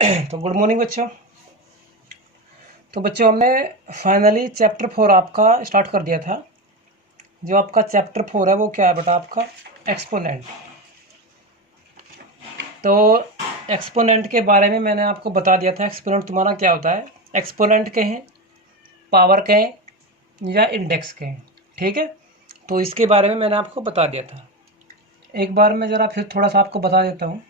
तो good morning बच्चों। तो बच्चों हमने फाइनली चैप्टर 4 आपका स्टार्ट कर दिया था। जो आपका चैप्टर 4 है वो क्या है बेटा? आपका एक्सपोनेंट। तो एक्सपोनेंट के बारे में मैंने आपको बता दिया था। एक्सपोनेंट तुम्हारा क्या होता है? एक्सपोनेंट कहें, पावर कहें या इंडेक्स कहें, ठीक है। तो इसके बारे में मैंने आपको बता दिया था। एक बार मैं ज़रा फिर थोड़ा सा आपको बता देता हूँ।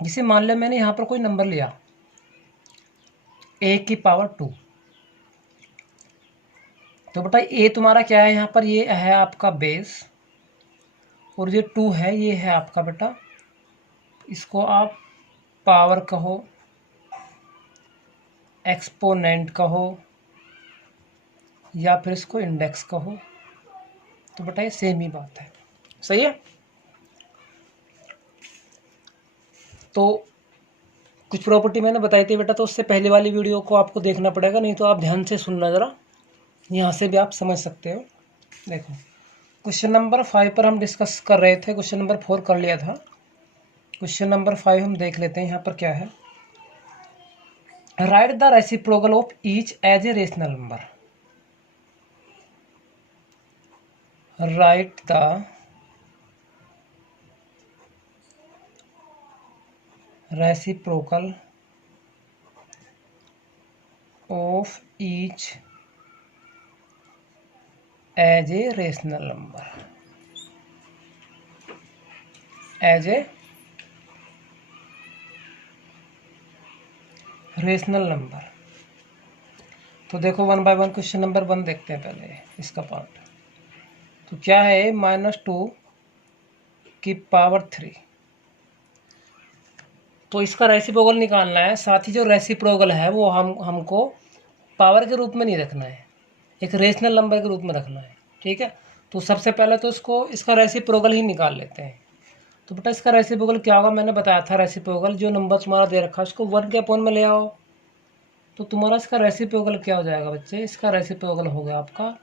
जिसे मान लिया मैंने यहाँ पर कोई नंबर लिया a⁻²। तो बेटा ए तुम्हारा क्या है? यहाँ पर ये है आपका बेस, और ये 2 है, ये है आपका बेटा, इसको आप पावर कहो, एक्सपोनेंट कहो, या फिर इसको इंडेक्स कहो। तो बेटा ये सेम ही बात है, सही है। तो कुछ प्रॉपर्टी मैंने बताई थी बेटा, तो उससे पहले वाली वीडियो को आपको देखना पड़ेगा, नहीं तो आप ध्यान से सुनना ज़रा, यहाँ से भी आप समझ सकते हो। देखो, क्वेश्चन नंबर 5 पर हम डिस्कस कर रहे थे, क्वेश्चन नंबर 4 कर लिया था। क्वेश्चन नंबर 5 हम देख लेते हैं। यहाँ पर क्या है? Write the reciprocal of each as a rational number. Write the reciprocal of each as a rational number. As a rational number. तो देखो 1 बाय 1 क्वेश्चन नंबर 1 देखते हैं पहले इसका पार्ट। तो क्या है? -2 की पावर 3। तो इसका रेसिप्रोकल निकालना है। साथ ही जो रेसिप्रोकल है वो हमको पावर के रूप में नहीं रखना है, एक रेशनल नंबर के रूप में रखना है, ठीक है। तो सबसे पहले तो इसका रेसिप्रोकल ही निकाल लेते हैं। तो बेटा इसका रेसिप्रोकल क्या होगा? मैंने बताया था रेसिप्रोकल जो नंबर तुम्हारा दे रखा है उसको 1 के अपॉन में ले आओ। तो तुम्हारा इसका रेसिप्रोकल क्या हो जाएगा बच्चे? इसका रेसिप्रोकल हो गया आपका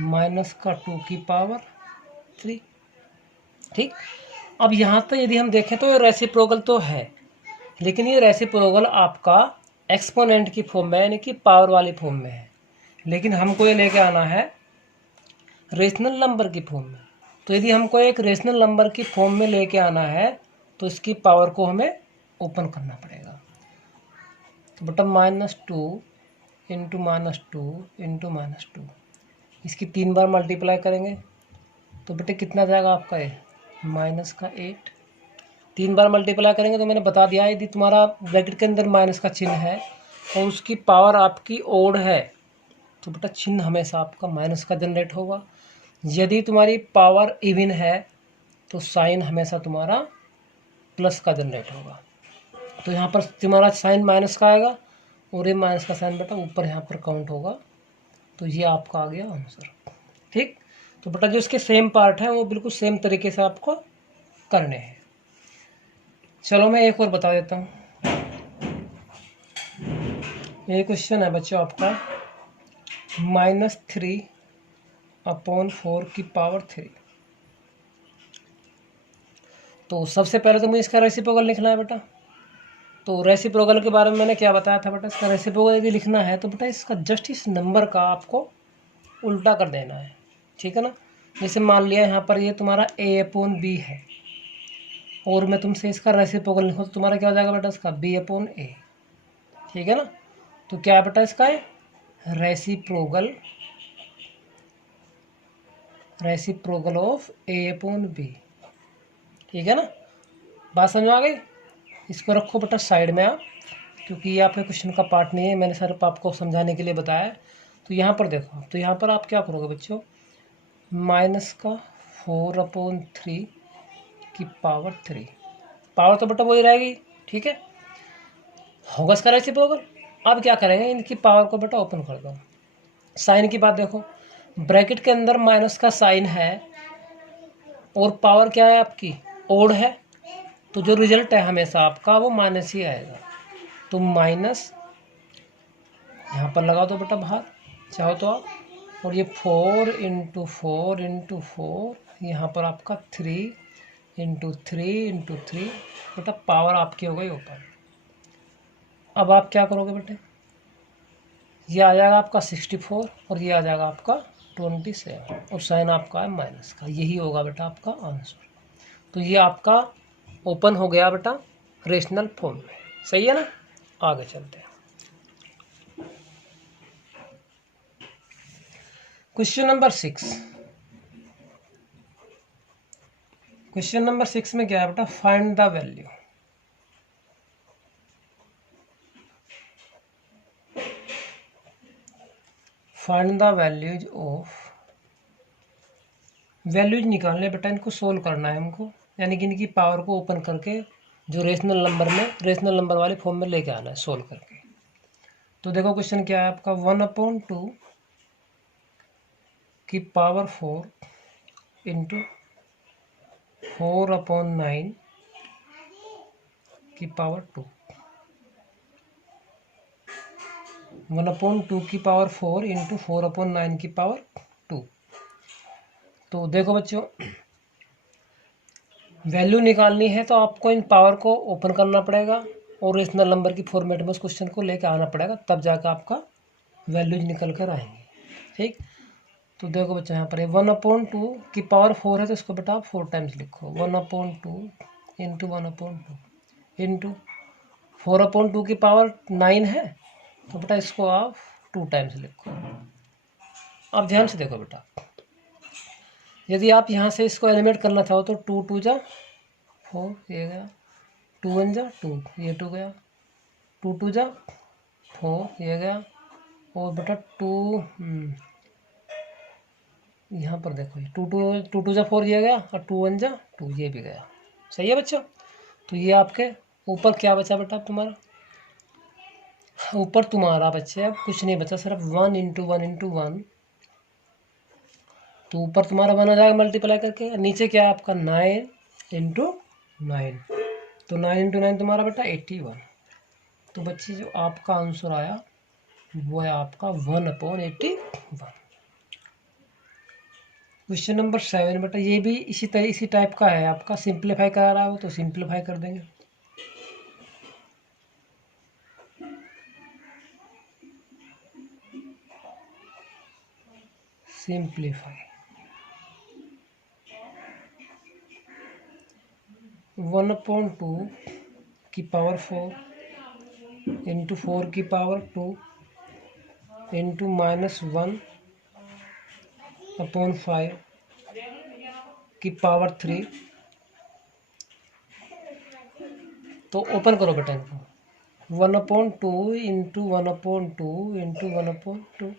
-2 की पावर 3, ठीक। अब यहाँ तक यदि हम देखें तो रेसिप्रोकल तो है, लेकिन ये रेसिप्रोकल आपका एक्सपोनेंट की फॉर्म में, यानी कि पावर वाली फॉर्म में है। लेकिन हमको ये लेके आना है रेशनल नंबर की फॉर्म में। तो यदि हमको एक रेशनल नंबर की फॉर्म में लेके आना है तो इसकी पावर को हमें ओपन करना पड़ेगा। तो बेटा -2 इंटू -2 इसकी 3 बार मल्टीप्लाई करेंगे तो बेटे कितना जाएगा आपका? ये -8। 3 बार मल्टीप्लाई करेंगे तो मैंने बता दिया, यदि तुम्हारा ब्रैकेट के अंदर माइनस का चिन्ह है और उसकी पावर आपकी ओड है तो बेटा चिन्ह हमेशा आपका माइनस का जनरेट होगा। यदि तुम्हारी पावर इवन है तो साइन हमेशा तुम्हारा प्लस का जनरेट होगा। तो यहाँ पर तुम्हारा साइन माइनस का आएगा और ये माइनस का साइन बेटा ऊपर यहाँ पर काउंट होगा। तो ये आपका आ गया आंसर, ठीक। तो बेटा जो इसके सेम पार्ट है वो बिल्कुल सेम तरीके से आपको करने हैं। चलो मैं एक और बता देता हूँ। ये क्वेश्चन है बच्चों आपका -3/4 की पावर 3। तो सबसे पहले तो मुझे इसका रेसिप्रोकल लिखना है बेटा। तो रेसिप्रोकल के बारे में मैंने क्या बताया था बेटा? इसका रेसिप्रोकल यदि लिखना है तो बेटा इसका जस्ट इस नंबर का आपको उल्टा कर देना है, ठीक है ना। जैसे मान लिया यहाँ पर ये तुम्हारा a/b है और मैं तुमसे इसका रेसिप्रोकल लिखूँ तो तुम्हारा क्या हो जाएगा बेटा? इसका b/a, ठीक है ना। तो क्या बेटा इसका है? रेसिप्रोकल ऑफ a/b, ठीक है ना। बात समझ आ गई? इसको रखो बेटा साइड में आप, क्योंकि ये आपके क्वेश्चन का पार्ट नहीं है, मैंने सिर्फ आपको समझाने के लिए बताया। तो यहाँ पर देखो, तो यहाँ पर आप क्या करोगे बच्चों? -4/3 की पावर 3। पावर तो बेटा वही रहेगी, ठीक है, होगा इसका रेसिप्रोकल। अब क्या करेंगे? इनकी पावर को बेटा ओपन कर दो। साइन की बात देखो, ब्रैकेट के अंदर माइनस का साइन है और पावर क्या है आपकी? ओड है। तो जो रिजल्ट है हमेशा आपका वो माइनस ही आएगा। तो माइनस यहाँ पर लगा दो बेटा बाहर चाहो तो आप, और ये 4 × 4 × 4 यहाँ पर आपका 3 इंटू 3 बेटा पावर आपकी हो गई ऊपर। अब आप क्या करोगे बेटे, ये आ जाएगा आपका 64 और ये आ जाएगा आपका 27 और साइन आपका है माइनस का। यही होगा बेटा आपका आंसर। तो ये आपका ओपन हो गया बेटा रेशनल फॉर्म में। सही है ना। आगे चलते हैं। Question number 6। क्वेश्चन नंबर 6 में क्या है बेटा, find the value. Find the values of, values निकालने बेटा, इनको सोल्व करना है हमको, यानी कि इनकी पावर को ओपन करके जो रेशनल नंबर में, रेशनल नंबर वाले फॉर्म में लेके आना है सोल्व करके। तो देखो क्वेश्चन क्या है आपका, 1/2 की पावर 4 इंटू 4/9 की पावर 2। 1/2 की पावर 4 इंटू 4/9 की पावर 2। तो देखो बच्चों, वैल्यू निकालनी है तो आपको इन पावर को ओपन करना पड़ेगा और रेशनल नंबर की फॉर्मेट में उस क्वेश्चन को लेकर आना पड़ेगा, तब जाकर आपका वैल्यूज निकल कर आएंगे। ठीक। तो देखो बच्चों, यहाँ पर 1/2 की पावर 4 है तो इसको बेटा आप 4 टाइम्स लिखो। 1/2 इंटू 1/2 इंटू 4/2 की पावर 9 है तो बेटा इसको आप 2 टाइम्स लिखो। अब ध्यान से देखो बेटा, यदि आप यहाँ से इसको एलिमिनेट करना चाहो तो 2 2 जा 4 ये गया, 2 1 जा 2 ये 2 गया, 2 2 जा 4 ये गया, और बेटा 2 यहाँ पर देखो 2 2 जा 4 ये गया और 2 1 जा 2 ये भी गया। सही है बच्चों। तो ये आपके ऊपर क्या बचा बेटा तुम्हारा, ऊपर तुम्हारा बच्चे अब कुछ नहीं बचा, सिर्फ 1 इंटू 1 इंटू 1। तो ऊपर तुम्हारा 1 आ जाएगा मल्टीप्लाई करके, नीचे क्या है आपका 9 इंटू 9। तो 9 इंटू 9 तुम्हारा बेटा 81। तो बच्चे जो आपका आंसर आया वो है आपका 1/81। क्वेश्चन नंबर 7 बेटा, ये भी इसी टाइप का है आपका, सिंप्लीफाई करा रहा हो तो सिंप्लीफाई कर देंगे। सिंप्लीफाई 1/2 की पावर 4 इंटू 4 की पावर 2 इंटू -1/5 की पावर 3। तो ओपन करो बेटा इनको, 1/2 इंटू 1/2 इंटू 1/2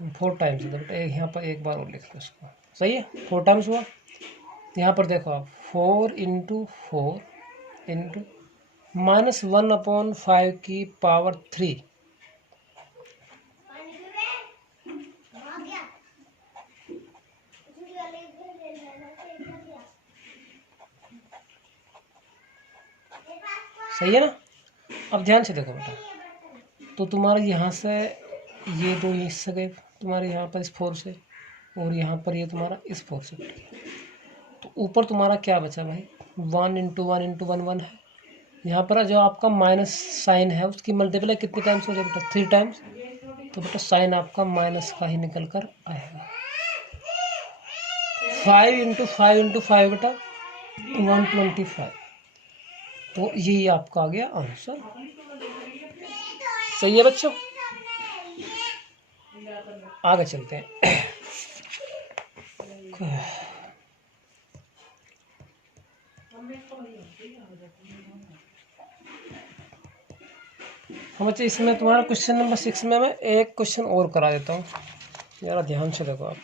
4 टाइम्स है बेटा, यहाँ पर एक बार और लिख लो इसको। सही है, 4 टाइम्स हुआ। यहाँ पर देखो आप 4 इंटू 4 इंटू -1/5 की पावर 3। सही है ना। अब ध्यान से देखो बेटा, तो तुम्हारे यहाँ से ये दो इससे गए तुम्हारे यहाँ पर इस 4 से, और यहाँ पर ये तुम्हारा इस 4 से। तो ऊपर तुम्हारा क्या बचा भाई, 1 इंटू 1 इंटू 1 1 है। यहाँ पर जो आपका माइनस साइन है उसकी मल्टीप्लाई कितने टाइम्स हो गया बेटा, 3 टाइम्स। तो बेटा साइन आपका माइनस का ही निकल कर आएगा। 5 इंटू 5 इंटू 5 बेटा 125। तो यही आपका आ गया आंसर। सही है बच्चों। आगे चलते हैं। हम बच्चे इसमें तुम्हारा क्वेश्चन नंबर 6 में मैं एक क्वेश्चन और करा देता हूँ, जरा ध्यान से देखो आप।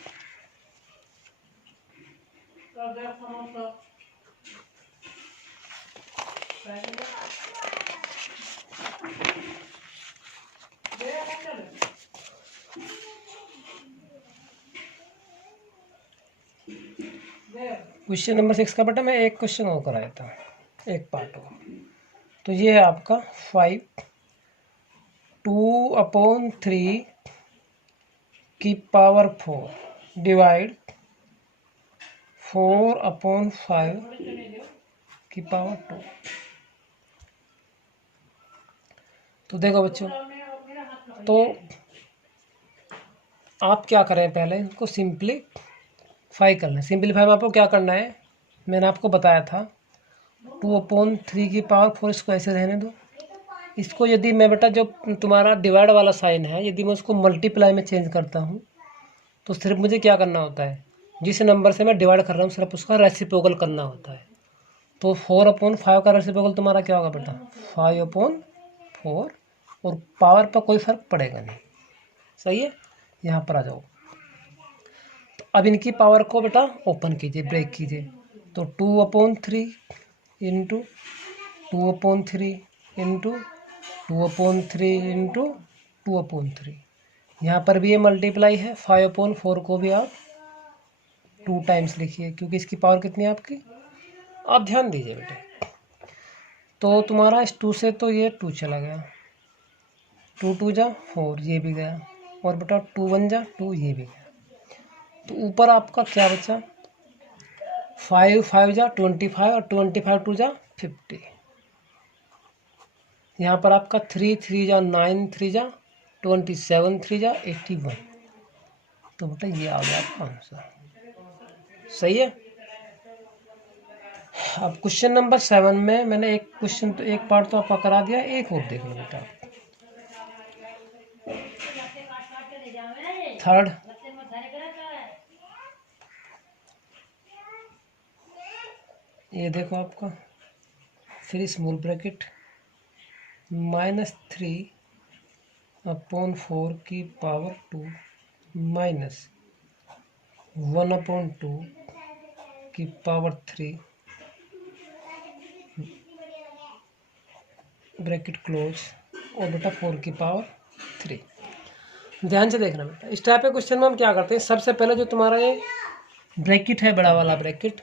क्वेश्चन नंबर 6 का बेटा मैं एक क्वेश्चन और करा देता हूँ, एक पार्ट हो। तो ये है आपका 5 2/3 की पावर 4 डिवाइड 4/5 की पावर 2। तो देखो बच्चों, तो आप क्या करें, पहले इनको सिंप्लीफाई कर लें। सिंप्लीफाई में आपको क्या करना है, मैंने आपको बताया था 2/3 की पावर 4, इसको ऐसे रहने दो। इसको यदि मैं बेटा जो तुम्हारा डिवाइड वाला साइन है, यदि मैं उसको मल्टीप्लाई में चेंज करता हूँ तो सिर्फ मुझे क्या करना होता है, जिस नंबर से मैं डिवाइड कर रहा हूँ सिर्फ उसका रेसिप्रोकल करना होता है। तो 4/5 का रेसिप्रोकल तुम्हारा क्या होगा बेटा, 5/4, और पावर पर कोई फर्क पड़ेगा नहीं। सही है, यहाँ पर आ जाओ। तो अब इनकी पावर को बेटा ओपन कीजिए, ब्रेक कीजिए। तो 2/3 इंटू 2/3 इंटू 2/3 इंटू 2/3। यहाँ पर भी ये मल्टीप्लाई है। 5/4 को भी आप 2 टाइम्स लिखिए, क्योंकि इसकी पावर कितनी है आपकी, आप ध्यान दीजिए बेटे। तो तुम्हारा इस 2 से तो ये 2 चला गया, 2 2 जा 4, ये भी गया, और बेटा 2 1 जा 2, ये भी गया। तो ऊपर आपका क्या बचा, 5 5 जा 25, और 25 2 जा 50। यहाँ पर आपका 3 3 जा 9, 3 जा 27, 3 जा 81। तो बेटा ये आ गया आपका आंसर। सही है। अब क्वेश्चन नंबर 7 में मैंने एक क्वेश्चन तो एक पार्ट तो आपका करा दिया, एक और देख लो बेटा। थर्ड, ये देखो आपका, फिर स्मॉल ब्रैकेट -3/4 की पावर 2 माइनस 1/2 की पावर 3 ब्रैकेट क्लोज, और बेटा 4 की पावर 3। ध्यान से देखना बेटा, इस टाइप के क्वेश्चन में हम क्या करते हैं, सबसे पहले जो तुम्हारा ये ब्रैकेट है, बड़ा वाला ब्रैकेट,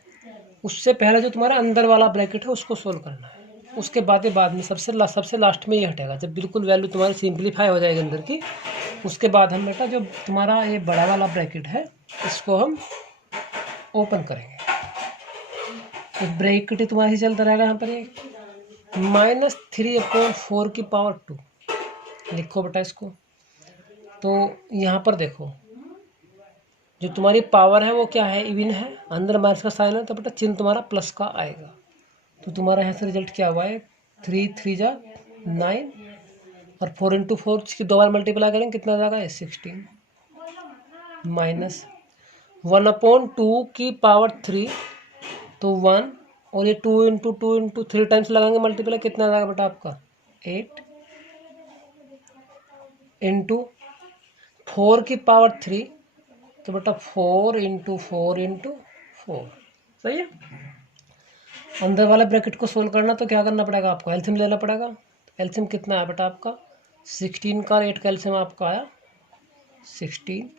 उससे पहले जो तुम्हारा अंदर वाला ब्रैकेट है उसको सोल्व करना है। उसके बाद में सबसे लास्ट में ये हटेगा, जब बिल्कुल वैल्यू तुम्हारी सिंप्लीफाई हो जाएगी अंदर की। उसके बाद हम बेटा जो तुम्हारा ये बड़ा वाला ब्रैकेट है इसको हम ओपन करेंगे। तो ब्रैकेट ही तुम्हारा ही चलता रहेगा। यहाँ पर ये -3/4 की पावर 2 लिखो बेटा इसको। तो यहाँ पर देखो, जो तुम्हारी पावर है वो क्या है, इवन है, अंदर माइनस का साइन है, तो बेटा चिन्ह तुम्हारा प्लस का आएगा। तो तुम्हारा यहाँ से रिजल्ट क्या हुआ है, 3 3 जा 9, और 4 इंटू 4 की 2 बार मल्टीप्लाई करेंगे कितना आ जाएगा, 16, माइनस 1/2 की पावर 3, तो 1, और ये 2 इंटू 2 इंटू 3 टाइम्स लगाएंगे मल्टीप्लाई, कितना आ जाएगा बेटा आपका 8, इंटू 4 की पावर 3, तो बेटा 4 इंटू 4 इंटू 4। सही है। अंदर वाले ब्रैकेट को सोल्व करना तो क्या करना पड़ेगा आपको, एलसीएम लेना पड़ेगा। एलसीएम कितना है बेटा आपका, 16 का 8 का एलसीएम आपका आया 16।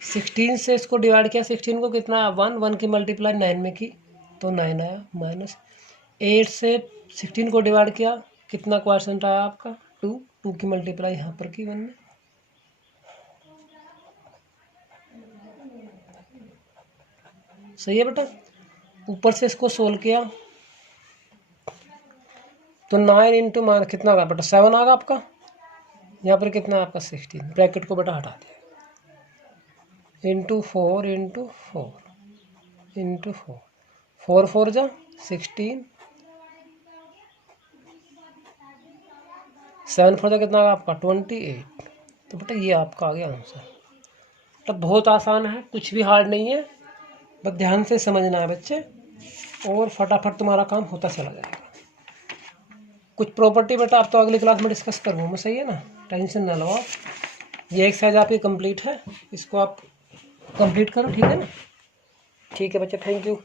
16 से इसको डिवाइड किया, 16 को कितना आया 1, 1 की मल्टीप्लाई 9 में की तो 9 आया, माइनस 8 से 16 को डिवाइड किया, कितना क्वाशंट आया आपका 2, 2 की मल्टीप्लाई यहाँ पर की 1 में। सही है बेटा। ऊपर से इसको सोल्व किया तो 9 इंटू मान कितना आ गया बेटा 7 आ गया आपका। यहाँ पर कितना आपका 16, ब्रैकेट को बेटा हटा दिया, इंटू 4 इंटू 4 इंटू 4, 4 4 जा 16, 7 4 जा कितना आ गया आपका 28। तो बेटा ये आपका आ गया आंसर। तो बहुत आसान है, कुछ भी हार्ड नहीं है, बस ध्यान से समझना है बच्चे, और फटाफट तुम्हारा काम होता चला जाएगा। कुछ प्रॉपर्टी बेटा आप तो अगली क्लास में डिस्कस करूँगा मैं, सही है ना, टेंशन ना लो आप। ये एक्सरसाइज आपकी कंप्लीट है, इसको आप कंप्लीट करो, ठीक है ना। ठीक है बच्चे, थैंक यू।